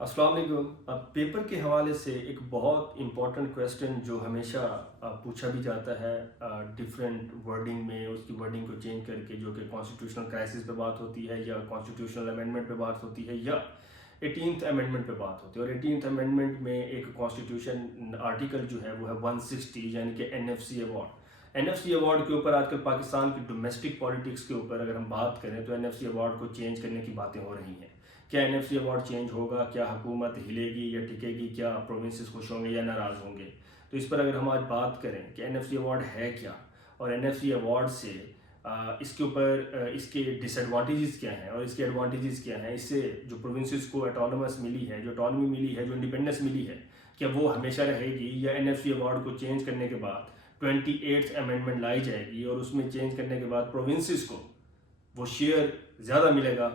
अस्सलाम वालेकुम। अब पेपर के हवाले से एक बहुत इम्पॉर्टेंट क्वेश्चन जो हमेशा पूछा भी जाता है डिफरेंट वर्डिंग में, उसकी वर्डिंग को चेंज करके, जो कि कॉन्स्टिट्यूशनल क्राइसिस पे बात होती है या कॉन्स्टिट्यूशनल अमेंडमेंट पे बात होती है या 18th अमेंडमेंट पे बात होती है। और 18th अमेंडमेंट में एक कॉन्स्टिट्यूशन आर्टिकल जो है वो है 160, यानी कि एनएफसी अवार्ड। एनएफसी अवार्ड के ऊपर आजकल पाकिस्तान की डोमेस्टिक पॉलिटिक्स के ऊपर अगर हम बात करें तो एनएफसी अवार्ड को चेंज करने की बातें हो रही हैं। क्या एनएफसी अवार्ड चेंज होगा? क्या हुकूमत हिलेगी या टिकेगी? क्या प्रोविंसेस खुश होंगे या नाराज़ होंगे? तो इस पर अगर हम आज बात करें कि एनएफसी अवार्ड है क्या और एनएफसी अवार्ड से इसके ऊपर इसके डिसएडवांटेजेस क्या हैं और इसके एडवांटेजेस क्या हैं, इससे जो प्रोविंसेस को ऑटोनमस मिली है, जो ऑटोनमी मिली है, जो इंडिपेंडेंस मिली है, क्या वो हमेशा रहेगी या एनएफसी अवार्ड को चेंज करने के बाद 28th अमेंडमेंट लाई जाएगी और उसमें चेंज करने के बाद प्रोविंसेस को वो शेयर ज़्यादा मिलेगा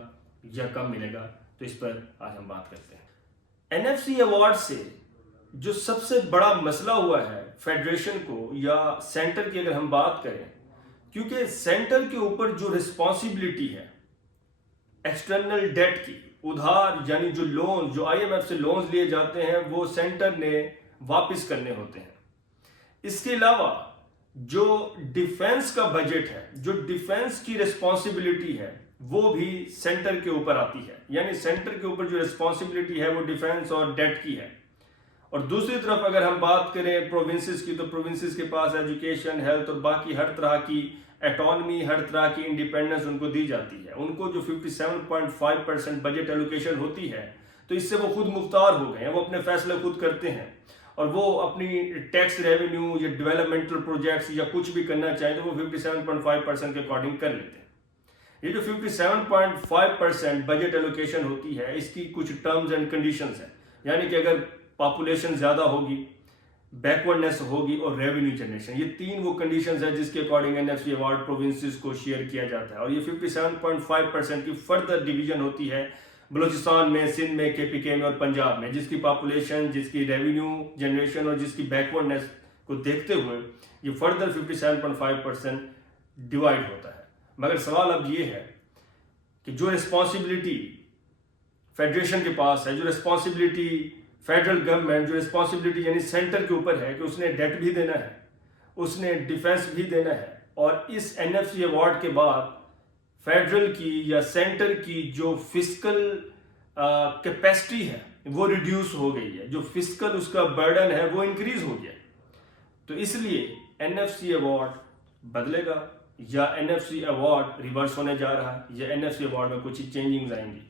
या कम मिलेगा? तो इस पर आज हम बात करते हैं। एनएफसी अवार्ड से जो सबसे बड़ा मसला हुआ है फेडरेशन को या सेंटर की अगर हम बात करें, क्योंकि सेंटर के ऊपर जो रिस्पॉन्सिबिलिटी है एक्सटर्नल डेट की, उधार यानी जो लोन, जो आईएमएफ से लोन्स लिए जाते हैं वो सेंटर ने वापस करने होते हैं। इसके अलावा जो डिफेंस का बजट है, जो डिफेंस की रिस्पॉन्सिबिलिटी है, वो भी सेंटर के ऊपर आती है। यानी सेंटर के ऊपर जो रिस्पॉन्सिबिलिटी है वो डिफेंस और डेट की है। और दूसरी तरफ अगर हम बात करें प्रोविंसेस की, तो प्रोविंसेस के पास एजुकेशन, हेल्थ और बाकी हर तरह की एटॉनमी, हर तरह की इंडिपेंडेंस उनको दी जाती है। उनको जो 57.5% बजट एलोकेशन होती है, तो इससे वो खुद मुख्तार हो गए हैं, वो अपने फैसले खुद करते हैं और वो अपनी टैक्स रेवेन्यू या डेवलपमेंटल प्रोजेक्ट्स या कुछ भी करना चाहें तो वो 57.5% के अकॉर्डिंग कर लेते हैं। ये जो 57.5% बजट एलोकेशन होती है, इसकी कुछ टर्म्स एंड कंडीशंस हैं। यानी कि अगर पॉपुलेशन ज़्यादा होगी, बैकवर्डनेस होगी और रेवेन्यू जनरेशन, ये तीन वो कंडीशंस है जिसके अकॉर्डिंग एनएफसी अवार्ड प्रोविंसेस को शेयर किया जाता है। और ये 57.5% की फर्दर डिवीजन होती है बलूचिस्तान में, सिंध में, केपीके में और पंजाब में, जिसकी पॉपुलेशन, जिसकी रेवेन्यू जनरेशन और जिसकी बैकवर्डनेस को देखते हुए ये फर्दर 57.5% डिवाइड होता है। मगर सवाल अब ये है कि जो रिस्पॉन्सिबिलिटी फेडरेशन के पास है, जो रिस्पॉन्सिबिलिटी फेडरल गवर्नमेंट, जो रिस्पॉन्सिबिलिटी यानी सेंटर के ऊपर है कि उसने डेट भी देना है, उसने डिफेंस भी देना है, और इस एनएफसी अवार्ड के बाद फेडरल की या सेंटर की जो फिस्कल कैपेसिटी है वो रिड्यूस हो गई है, जो फिस्कल उसका बर्डन है वो इंक्रीज हो गया। तो इसलिए एनएफसी अवार्ड बदलेगा या एनएफसी अवार्ड रिवर्स होने जा रहा है या एनएफसी अवार्ड में कुछ चेंजिंग्स आएंगी?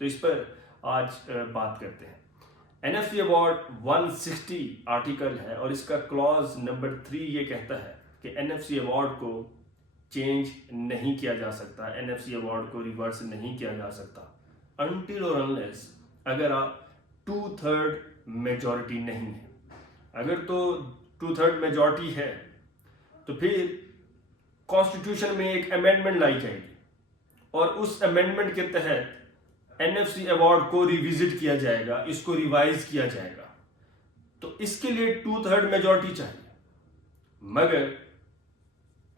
तो इस पर आज बात करते हैं। एनएफसी अवार्ड 160 आर्टिकल है और इसका क्लॉज नंबर 3 ये कहता है कि एनएफसी अवार्ड को चेंज नहीं किया जा सकता, एनएफसी अवार्ड को रिवर्स नहीं किया जा सकता अनटिल और अनलेस अगर आप 2/3 मेजॉरिटी नहीं है। अगर तो 2/3 मेजॉरिटी है तो फिर कॉन्स्टिट्यूशन में एक अमेंडमेंट लाई जाएगी और उस अमेंडमेंट के तहत एनएफसी अवार्ड को रिविजिट किया जाएगा, इसको रिवाइज किया जाएगा। तो इसके लिए 2/3 मेजॉरिटी चाहिए। मगर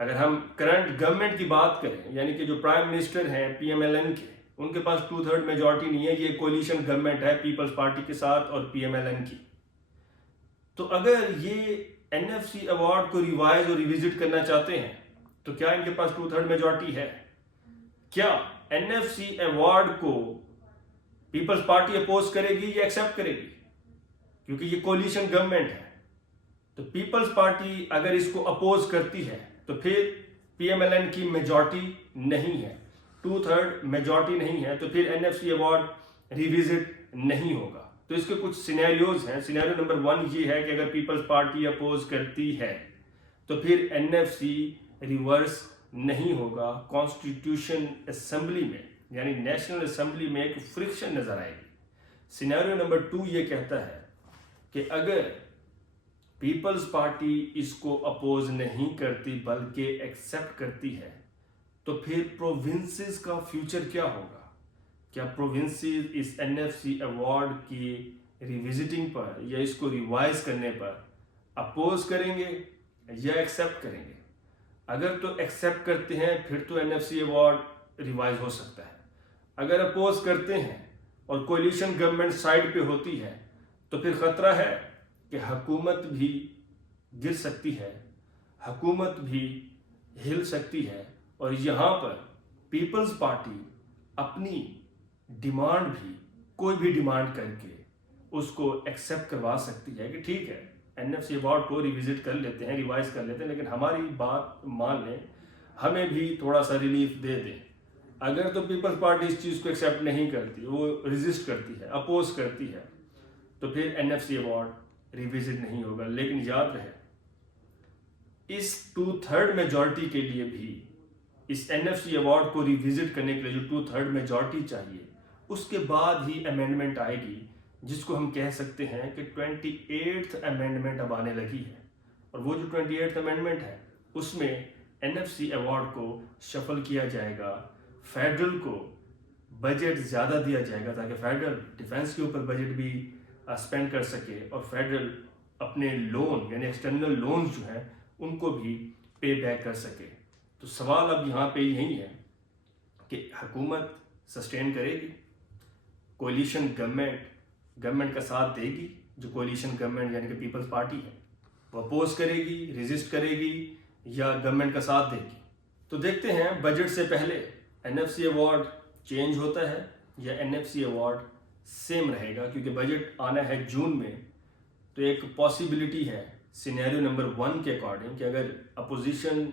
अगर हम करंट गवर्नमेंट की बात करें, यानी कि जो प्राइम मिनिस्टर हैं पीएमएलएन के, उनके पास 2/3 मेजॉरिटी नहीं है। ये कोलिशन गवर्नमेंट है पीपल्स पार्टी के साथ और पीएमएलएन की। तो अगर ये एनएफसी अवार्ड को रिवाइज और रिविजिट करना चाहते हैं तो क्या इनके पास 2/3 मेजॉरिटी है? क्या एनएफसी अवार्ड को पीपल्स पार्टी अपोज करेगी या एक्सेप्ट करेगी? क्योंकि ये कोलिशन गवर्नमेंट है। तो पीपल्स पार्टी अगर इसको अपोज करती है तो फिर पीएमएलएन की मेजॉरिटी नहीं है, 2/3 मेजॉरिटी नहीं है, तो फिर एनएफसी अवार्ड रिविजिट नहीं होगा। तो इसके कुछ सिनेरियोज हैं। सिनेरियो नंबर 1 ये है कि अगर पीपल्स पार्टी अपोज करती है तो फिर एनएफसी रिवर्स नहीं होगा। कॉन्स्टिट्यूशन असेंबली में यानी नेशनल असेंबली में एक फ्रिक्शन नजर आएगी। सिनेरियो नंबर 2 ये कहता है कि अगर पीपल्स पार्टी इसको अपोज नहीं करती बल्कि एक्सेप्ट करती है तो फिर प्रोविंसेस का फ्यूचर क्या होगा? क्या प्रोविंसेस इस एनएफसी अवार्ड की रिविजिटिंग पर या इसको रिवाइज करने पर अपोज करेंगे या एक्सेप्ट करेंगे? अगर तो एक्सेप्ट करते हैं फिर तो एनएफसी अवार्ड रिवाइज हो सकता है। अगर अपोज करते हैं और कोलिशन गवर्नमेंट साइड पे होती है तो फिर ख़तरा है कि हुकूमत भी गिर सकती है, हुकूमत भी हिल सकती है, और यहाँ पर पीपल्स पार्टी अपनी डिमांड भी, कोई भी डिमांड करके उसको एक्सेप्ट करवा सकती है कि ठीक है एनएफसी अवार्ड को रिविजिट कर लेते हैं, रिवाइज कर लेते हैं, लेकिन हमारी बात मान लें, हमें भी थोड़ा सा रिलीफ दे दें। अगर तो पीपल्स पार्टी इस चीज़ को एक्सेप्ट नहीं करती, वो रेजिस्ट करती है, अपोज करती है, तो फिर एनएफसी अवार्ड रिविजिट नहीं होगा। लेकिन याद रहे इस 2/3 मेजॉरिटी के लिए भी इस एनएफसी अवार्ड को रिविजिट करने के लिए जो 2/3 मेजॉरिटी चाहिए, उसके बाद ही अमेंडमेंट आएगी, जिसको हम कह सकते हैं कि 28th अमेंडमेंट अब आने लगी है। और वो जो 28th अमेंडमेंट है उसमें एनएफसी अवार्ड को शफल किया जाएगा, फेडरल को बजट ज़्यादा दिया जाएगा ताकि फेडरल डिफेंस के ऊपर बजट भी स्पेंड कर सके, और फेडरल अपने लोन यानी एक्सटर्नल लोन्स जो हैं उनको भी पे बैक कर सके। तो सवाल अब यहाँ पे यही है कि हुकूमत सस्टेन करेगी, कोलिशन गवर्नमेंट का साथ देगी, जो कोलिशन गवर्नमेंट यानी कि पीपल्स पार्टी है वो अपोज करेगी, रेजिस्ट करेगी, या गवर्नमेंट का साथ देगी। तो देखते हैं बजट से पहले एनएफसी अवार्ड चेंज होता है या एनएफसी अवार्ड सेम रहेगा, क्योंकि बजट आना है जून में। तो एक पॉसिबिलिटी है सिनेरियो नंबर 1 के अकॉर्डिंग कि अगर अपोजिशन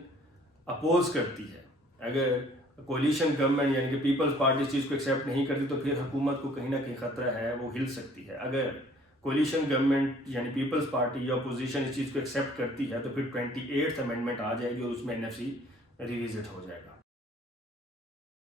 अपोज करती है, अगर कोलिशन गवर्नमेंट यानी कि पीपल्स पार्टी इस चीज़ को एक्सेप्ट नहीं करती, तो फिर हुकूमत को कहीं ना कहीं खतरा है, वो हिल सकती है। अगर कोलिशन गवर्नमेंट यानी पीपल्स पार्टी या अपोजिशन इस चीज़ को एक्सेप्ट करती है तो फिर 28th अमेंडमेंट आ जाएगी और उसमें एनएफसी रिविजिट हो जाएगा।